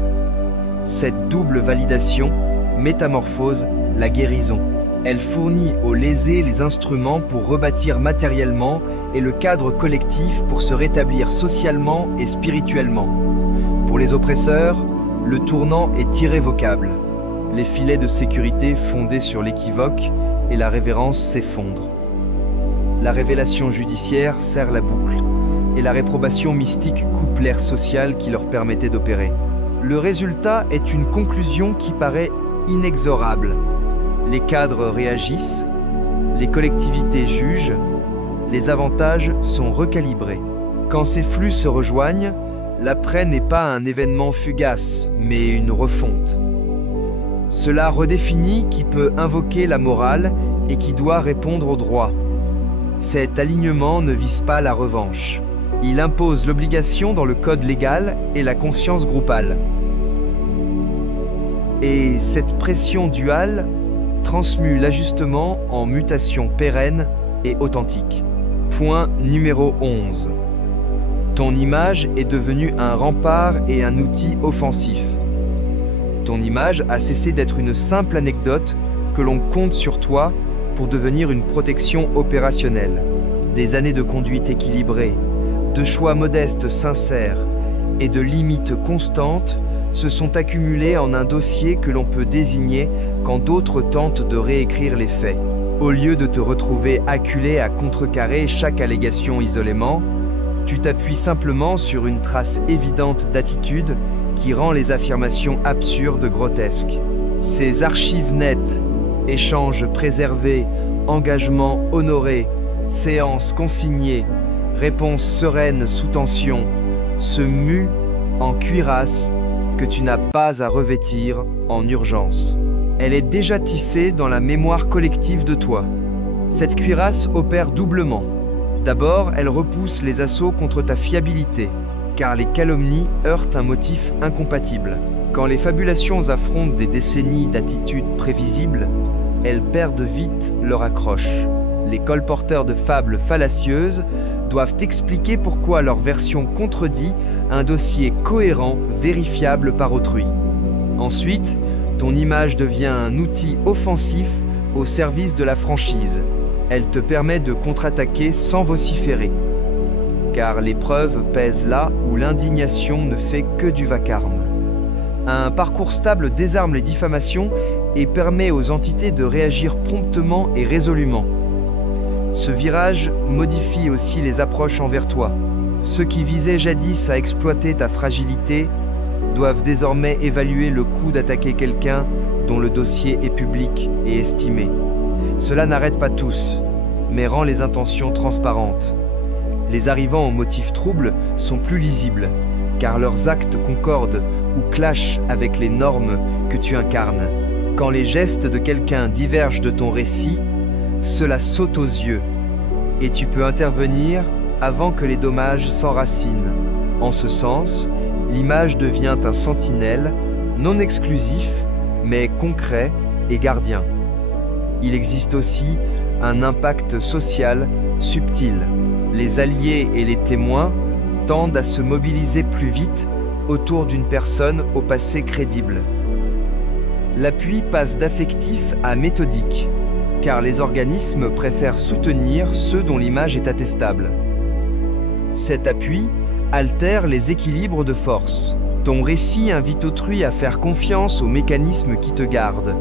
Cette double validation métamorphose la guérison. Elle fournit aux lésés les instruments pour rebâtir matériellement et le cadre collectif pour se rétablir socialement et spirituellement. Pour les oppresseurs, le tournant est irrévocable. Les filets de sécurité fondés sur l'équivoque et la révérence s'effondrent. La révélation judiciaire serre la boucle, et la réprobation mystique coupe l'air social qui leur permettait d'opérer. Le résultat est une conclusion qui paraît inexorable. Les cadres réagissent, les collectivités jugent, les avantages sont recalibrés. Quand ces flux se rejoignent, l'après n'est pas un événement fugace, mais une refonte. Cela redéfinit qui peut invoquer la morale et qui doit répondre au droit. Cet alignement ne vise pas la revanche. Il impose l'obligation dans le code légal et la conscience groupale. Et cette pression duale transmue l'ajustement en mutation pérenne et authentique. Point numéro 11. Ton image est devenue un rempart et un outil offensif. Ton image a cessé d'être une simple anecdote que l'on compte sur toi pour devenir une protection opérationnelle. Des années de conduite équilibrée, de choix modestes sincères et de limites constantes se sont accumulées en un dossier que l'on peut désigner quand d'autres tentent de réécrire les faits. Au lieu de te retrouver acculé à contrecarrer chaque allégation isolément, tu t'appuies simplement sur une trace évidente d'attitude qui rend les affirmations absurdes grotesques. Ces archives nettes, échanges préservés, engagements honorés, séances consignées, réponse sereine sous tension, se mue en cuirasse que tu n'as pas à revêtir en urgence. Elle est déjà tissée dans la mémoire collective de toi. Cette cuirasse opère doublement. D'abord, elle repousse les assauts contre ta fiabilité, car les calomnies heurtent un motif incompatible. Quand les fabulations affrontent des décennies d'attitudes prévisibles, elles perdent vite leur accroche. Les colporteurs de fables fallacieuses doivent expliquer pourquoi leur version contredit un dossier cohérent, vérifiable par autrui. Ensuite, ton image devient un outil offensif au service de la franchise. Elle te permet de contre-attaquer sans vociférer, car les preuves pèsent là où l'indignation ne fait que du vacarme. Un parcours stable désarme les diffamations et permet aux entités de réagir promptement et résolument. Ce virage modifie aussi les approches envers toi. Ceux qui visaient jadis à exploiter ta fragilité doivent désormais évaluer le coût d'attaquer quelqu'un dont le dossier est public et estimé. Cela n'arrête pas tous, mais rend les intentions transparentes. Les arrivants aux motifs troubles sont plus lisibles, car leurs actes concordent ou clashent avec les normes que tu incarnes. Quand les gestes de quelqu'un divergent de ton récit, cela saute aux yeux, et tu peux intervenir avant que les dommages s'enracinent. En ce sens, l'image devient un sentinelle, non exclusif, mais concret et gardien. Il existe aussi un impact social subtil. Les alliés et les témoins tendent à se mobiliser plus vite autour d'une personne au passé crédible. L'appui passe d'affectif à méthodique, car les organismes préfèrent soutenir ceux dont l'image est attestable. Cet appui altère les équilibres de force. Ton récit invite autrui à faire confiance aux mécanismes qui te gardent,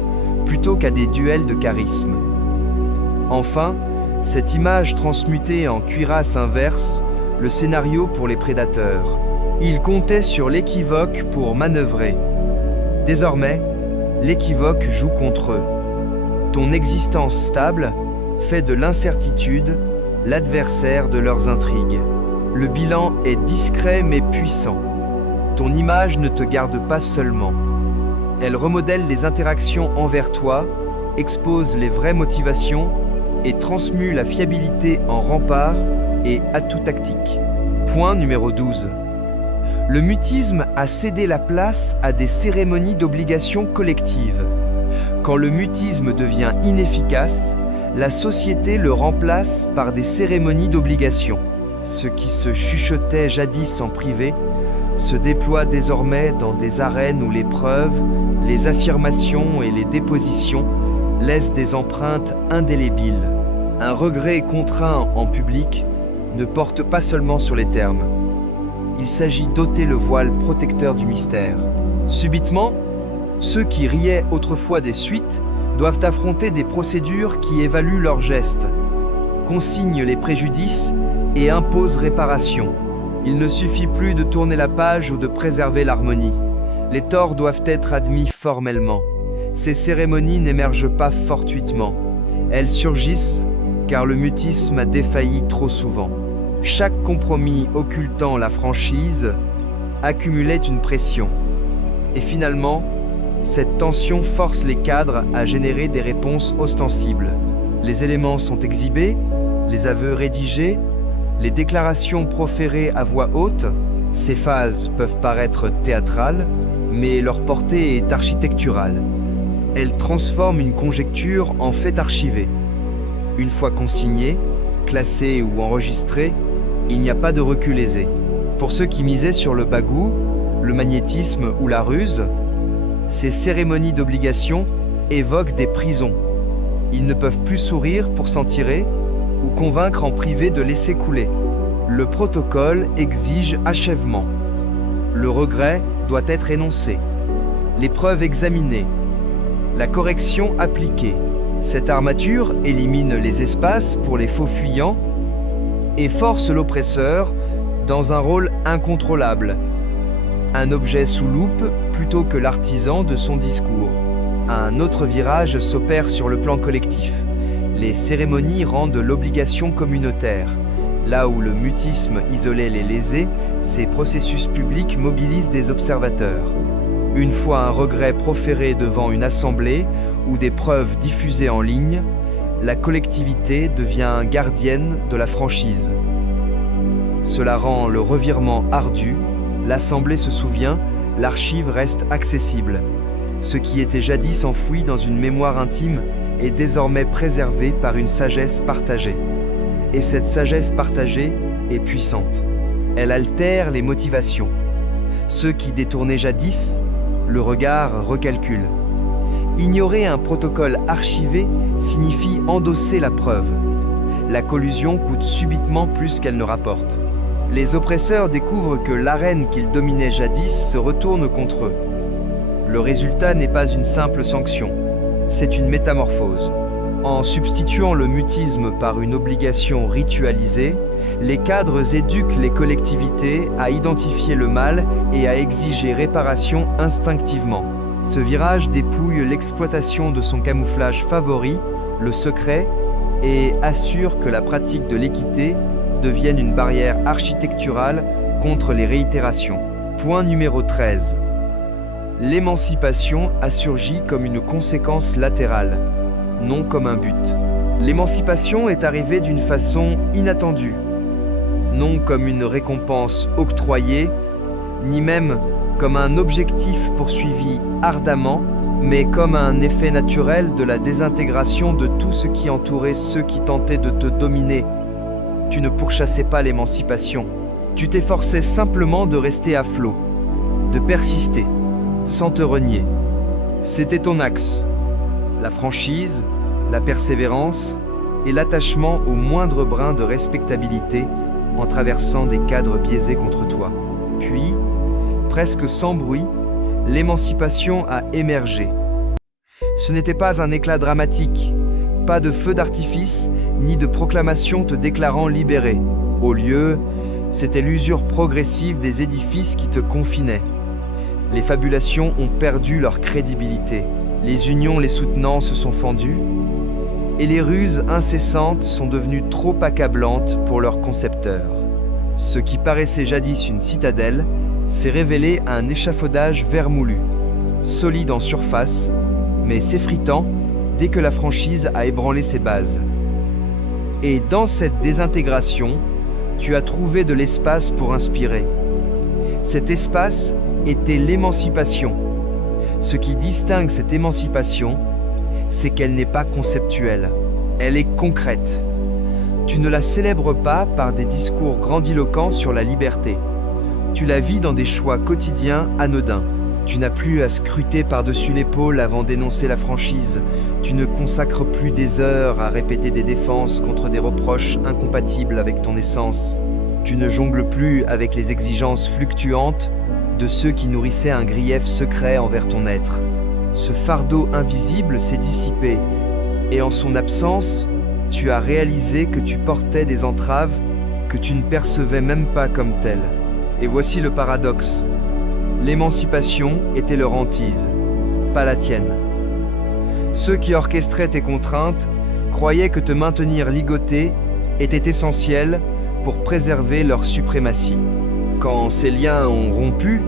plutôt qu'à des duels de charisme. Enfin, cette image transmutée en cuirasse inverse le scénario pour les prédateurs. Ils comptaient sur l'équivoque pour manœuvrer. Désormais, l'équivoque joue contre eux. Ton existence stable fait de l'incertitude l'adversaire de leurs intrigues. Le bilan est discret mais puissant. Ton image ne te garde pas seulement. Elle remodèle les interactions envers toi, expose les vraies motivations et transmue la fiabilité en rempart et atout tactique. Point numéro 12. Le mutisme a cédé la place à des cérémonies d'obligation collective. Quand le mutisme devient inefficace, la société le remplace par des cérémonies d'obligation. Ce qui se chuchotait jadis en privé se déploie désormais dans des arènes où les preuves, les affirmations et les dépositions laissent des empreintes indélébiles. Un regret contraint en public ne porte pas seulement sur les termes. Il s'agit d'ôter le voile protecteur du mystère. Subitement, ceux qui riaient autrefois des suites doivent affronter des procédures qui évaluent leurs gestes, consignent les préjudices et imposent réparation. Il ne suffit plus de tourner la page ou de préserver l'harmonie. Les torts doivent être admis formellement. Ces cérémonies n'émergent pas fortuitement. Elles surgissent car le mutisme a défailli trop souvent. Chaque compromis occultant la franchise accumulait une pression. Et finalement, cette tension force les cadres à générer des réponses ostensibles. Les éléments sont exhibés, les aveux rédigés, les déclarations proférées à voix haute. Ces phases peuvent paraître théâtrales, mais leur portée est architecturale. Elles transforment une conjecture en fait archivé. Une fois consigné, classé ou enregistré, il n'y a pas de recul aisé. Pour ceux qui misaient sur le bagout, le magnétisme ou la ruse, ces cérémonies d'obligation évoquent des prisons. Ils ne peuvent plus sourire pour s'en tirer ou convaincre en privé de laisser couler. Le protocole exige achèvement. Le regret doit être énoncé. Les preuves examinées. La correction appliquée. Cette armature élimine les espaces pour les faux fuyants et force l'oppresseur dans un rôle incontrôlable. Un objet sous loupe plutôt que l'artisan de son discours. Un autre virage s'opère sur le plan collectif. Les cérémonies rendent l'obligation communautaire. Là où le mutisme isolait les lésés, ces processus publics mobilisent des observateurs. Une fois un regret proféré devant une assemblée ou des preuves diffusées en ligne, la collectivité devient gardienne de la franchise. Cela rend le revirement ardu, l'assemblée se souvient, l'archive reste accessible. Ce qui était jadis enfoui dans une mémoire intime est désormais préservé par une sagesse partagée. Et cette sagesse partagée est puissante. Elle altère les motivations. Ceux qui détournaient jadis, le regard recalcule. Ignorer un protocole archivé signifie endosser la preuve. La collusion coûte subitement plus qu'elle ne rapporte. Les oppresseurs découvrent que l'arène qu'ils dominaient jadis se retourne contre eux. Le résultat n'est pas une simple sanction, c'est une métamorphose. En substituant le mutisme par une obligation ritualisée, les cadres éduquent les collectivités à identifier le mal et à exiger réparation instinctivement. Ce virage dépouille l'exploitation de son camouflage favori, le secret, et assure que la pratique de l'équité devienne une barrière architecturale contre les réitérations. Point numéro 13. L'émancipation a surgi comme une conséquence latérale, non comme un but. L'émancipation est arrivée d'une façon inattendue, non comme une récompense octroyée, ni même comme un objectif poursuivi ardemment, mais comme un effet naturel de la désintégration de tout ce qui entourait ceux qui tentaient de te dominer. Tu ne pourchassais pas l'émancipation, tu t'efforçais simplement de rester à flot, de persister, sans te renier. C'était ton axe, la franchise, la persévérance et l'attachement au moindre brin de respectabilité en traversant des cadres biaisés contre toi. Puis, presque sans bruit, l'émancipation a émergé. Ce n'était pas un éclat dramatique, pas de feu d'artifice, ni de proclamation te déclarant libéré. Au lieu, c'était l'usure progressive des édifices qui te confinaient. Les fabulations ont perdu leur crédibilité. Les unions les soutenant se sont fendues, et les ruses incessantes sont devenues trop accablantes pour leurs concepteurs. Ce qui paraissait jadis une citadelle s'est révélé un échafaudage vermoulu, solide en surface, mais s'effritant dès que la franchise a ébranlé ses bases. Et dans cette désintégration, tu as trouvé de l'espace pour inspirer. Cet espace était l'émancipation. Ce qui distingue cette émancipation, c'est qu'elle n'est pas conceptuelle, elle est concrète. Tu ne la célèbres pas par des discours grandiloquents sur la liberté. Tu la vis dans des choix quotidiens anodins. Tu n'as plus à scruter par-dessus l'épaule avant d'énoncer la franchise. Tu ne consacres plus des heures à répéter des défenses contre des reproches incompatibles avec ton essence. Tu ne jongles plus avec les exigences fluctuantes de ceux qui nourrissaient un grief secret envers ton être. Ce fardeau invisible s'est dissipé, et en son absence, tu as réalisé que tu portais des entraves que tu ne percevais même pas comme telles. Et voici le paradoxe. L'émancipation était leur hantise, pas la tienne. Ceux qui orchestraient tes contraintes croyaient que te maintenir ligoté était essentiel pour préserver leur suprématie. Quand ces liens ont rompu,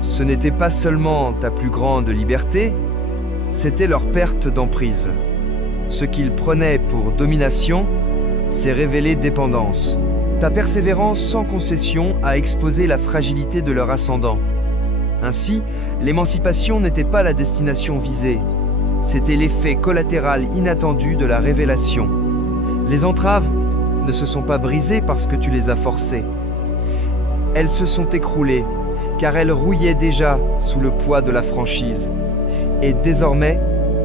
ce n'était pas seulement ta plus grande liberté, c'était leur perte d'emprise. Ce qu'ils prenaient pour domination s'est révélé dépendance. Ta persévérance sans concession a exposé la fragilité de leur ascendant. Ainsi, l'émancipation n'était pas la destination visée, c'était l'effet collatéral inattendu de la révélation. Les entraves ne se sont pas brisées parce que tu les as forcées. Elles se sont écroulées, car elles rouillaient déjà sous le poids de la franchise. Et désormais,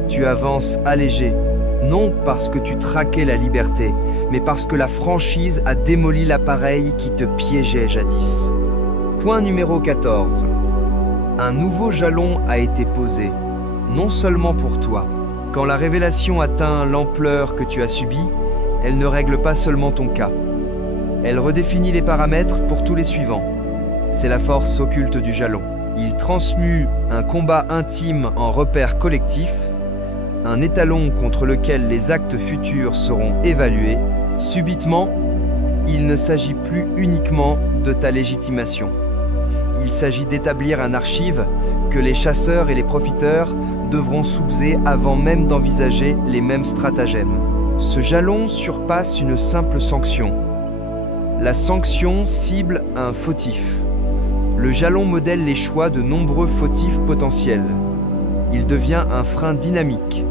tu avances allégé, non parce que tu traquais la liberté, mais parce que la franchise a démoli l'appareil qui te piégeait jadis. Point numéro 14. Un nouveau jalon a été posé, non seulement pour toi. Quand la révélation atteint l'ampleur que tu as subie, elle ne règle pas seulement ton cas. Elle redéfinit les paramètres pour tous les suivants. C'est la force occulte du jalon. Il transmue un combat intime en repère collectif, un étalon contre lequel les actes futurs seront évalués. Subitement, il ne s'agit plus uniquement de ta légitimation. Il s'agit d'établir un archive que les chasseurs et les profiteurs devront soulever avant même d'envisager les mêmes stratagèmes. Ce jalon surpasse une simple sanction. La sanction cible un fautif. Le jalon modèle les choix de nombreux fautifs potentiels. Il devient un frein dynamique,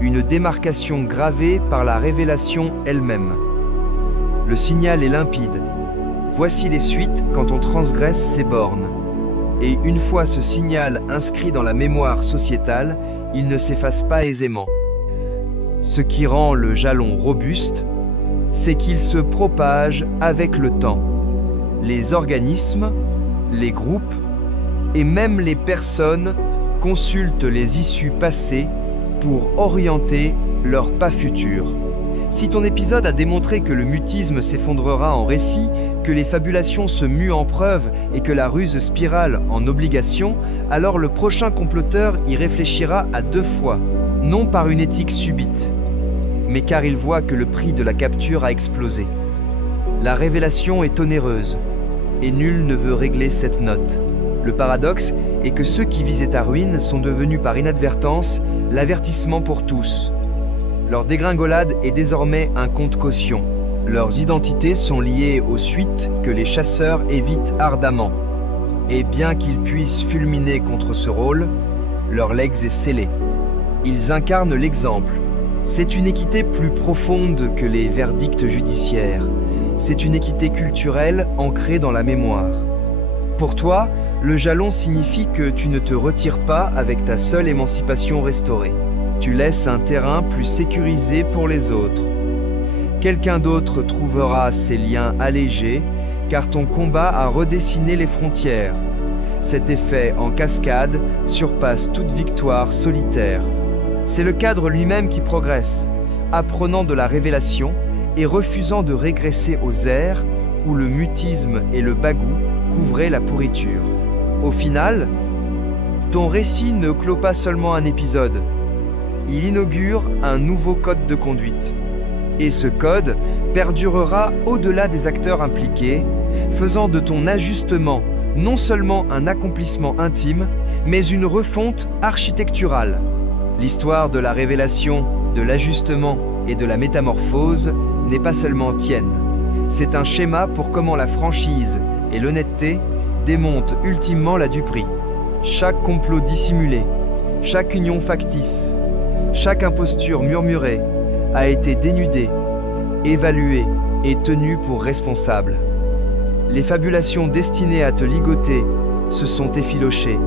une démarcation gravée par la révélation elle-même. Le signal est limpide. Voici les suites quand on transgresse ces bornes. Et une fois ce signal inscrit dans la mémoire sociétale, il ne s'efface pas aisément. Ce qui rend le jalon robuste, c'est qu'il se propage avec le temps. Les organismes, les groupes et même les personnes consultent les issues passées pour orienter leur pas futur. Si ton épisode a démontré que le mutisme s'effondrera en récit, que les fabulations se muent en preuve et que la ruse spirale en obligation, alors le prochain comploteur y réfléchira à 2 fois, non par une éthique subite, mais car il voit que le prix de la capture a explosé. La révélation est onéreuse, et nul ne veut régler cette note. Le paradoxe est que ceux qui visaient ta ruine sont devenus par inadvertance l'avertissement pour tous. Leur dégringolade est désormais un compte caution. Leurs identités sont liées aux suites que les chasseurs évitent ardemment. Et bien qu'ils puissent fulminer contre ce rôle, leur legs est scellé. Ils incarnent l'exemple. C'est une équité plus profonde que les verdicts judiciaires. C'est une équité culturelle ancrée dans la mémoire. Pour toi, le jalon signifie que tu ne te retires pas avec ta seule émancipation restaurée. Tu laisses un terrain plus sécurisé pour les autres. Quelqu'un d'autre trouvera ces liens allégés, car ton combat a redessiné les frontières. Cet effet en cascade surpasse toute victoire solitaire. C'est le cadre lui-même qui progresse, apprenant de la révélation et refusant de régresser aux airs où le mutisme et le bagout couvraient la pourriture. Au final, ton récit ne clôt pas seulement un épisode, il inaugure un nouveau code de conduite. Et ce code perdurera au-delà des acteurs impliqués, faisant de ton ajustement non seulement un accomplissement intime, mais une refonte architecturale. L'histoire de la révélation, de l'ajustement et de la métamorphose n'est pas seulement tienne. C'est un schéma pour comment la franchise et l'honnêteté démontent ultimement la duperie. Chaque complot dissimulé, chaque union factice, chaque imposture murmurée a été dénudée, évaluée et tenue pour responsable. Les fabulations destinées à te ligoter se sont effilochées.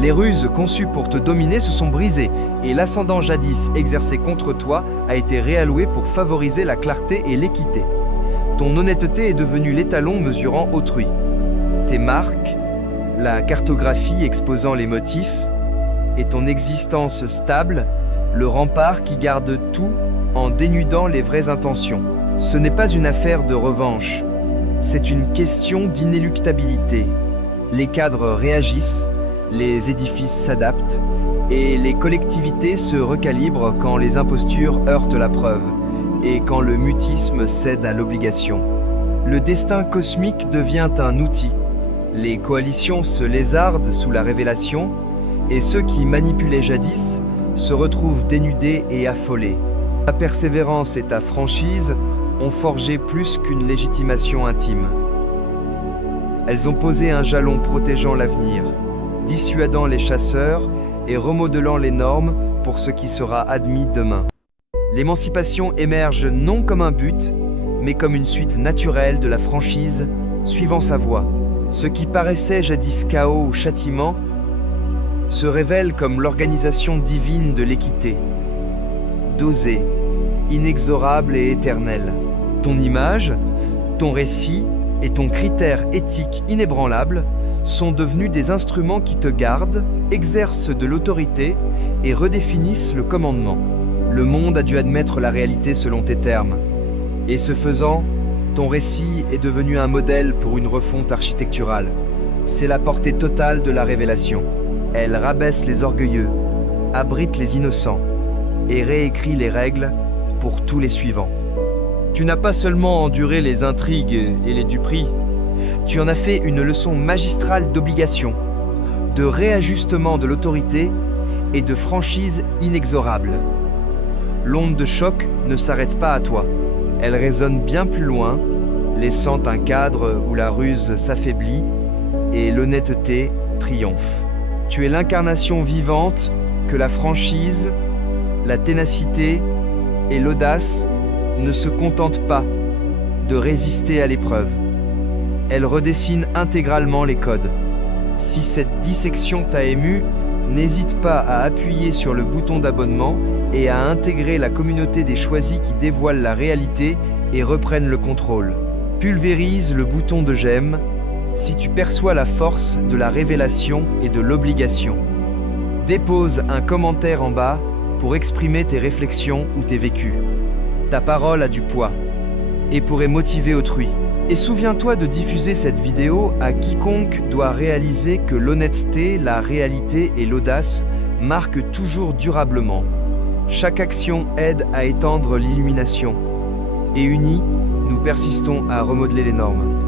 Les ruses conçues pour te dominer se sont brisées et l'ascendant jadis exercé contre toi a été réalloué pour favoriser la clarté et l'équité. Ton honnêteté est devenue l'étalon mesurant autrui. Tes marques, la cartographie exposant les motifs, et ton existence stable, le rempart qui garde tout en dénudant les vraies intentions. Ce n'est pas une affaire de revanche, c'est une question d'inéluctabilité. Les cadres réagissent, les édifices s'adaptent, et les collectivités se recalibrent quand les impostures heurtent la preuve, et quand le mutisme cède à l'obligation. Le destin cosmique devient un outil. Les coalitions se lézardent sous la révélation, et ceux qui manipulaient jadis se retrouvent dénudés et affolés. Ta persévérance et ta franchise ont forgé plus qu'une légitimation intime. Elles ont posé un jalon protégeant l'avenir, dissuadant les chasseurs et remodelant les normes pour ce qui sera admis demain. L'émancipation émerge non comme un but, mais comme une suite naturelle de la franchise, suivant sa voie. Ce qui paraissait jadis chaos ou châtiment se révèle comme l'organisation divine de l'équité. Dosée, inexorable et éternelle. Ton image, ton récit et ton critère éthique inébranlable sont devenus des instruments qui te gardent, exercent de l'autorité et redéfinissent le commandement. Le monde a dû admettre la réalité selon tes termes. Et ce faisant, ton récit est devenu un modèle pour une refonte architecturale. C'est la portée totale de la révélation. Elle rabaisse les orgueilleux, abrite les innocents et réécrit les règles pour tous les suivants. Tu n'as pas seulement enduré les intrigues et les duperies, tu en as fait une leçon magistrale d'obligation, de réajustement de l'autorité et de franchise inexorable. L'onde de choc ne s'arrête pas à toi. Elle résonne bien plus loin, laissant un cadre où la ruse s'affaiblit et l'honnêteté triomphe. Tu es l'incarnation vivante que la franchise, la ténacité et l'audace ne se contentent pas de résister à l'épreuve. Elles redessinent intégralement les codes. Si cette dissection t'a ému, n'hésite pas à appuyer sur le bouton d'abonnement et à intégrer la communauté des choisis qui dévoilent la réalité et reprennent le contrôle. Pulvérise le bouton de j'aime si tu perçois la force de la révélation et de l'obligation. Dépose un commentaire en bas pour exprimer tes réflexions ou tes vécus. Ta parole a du poids et pourrait motiver autrui. Et souviens-toi de diffuser cette vidéo à quiconque doit réaliser que l'honnêteté, la réalité et l'audace marquent toujours durablement. Chaque action aide à étendre l'illumination. Et unis, nous persistons à remodeler les normes.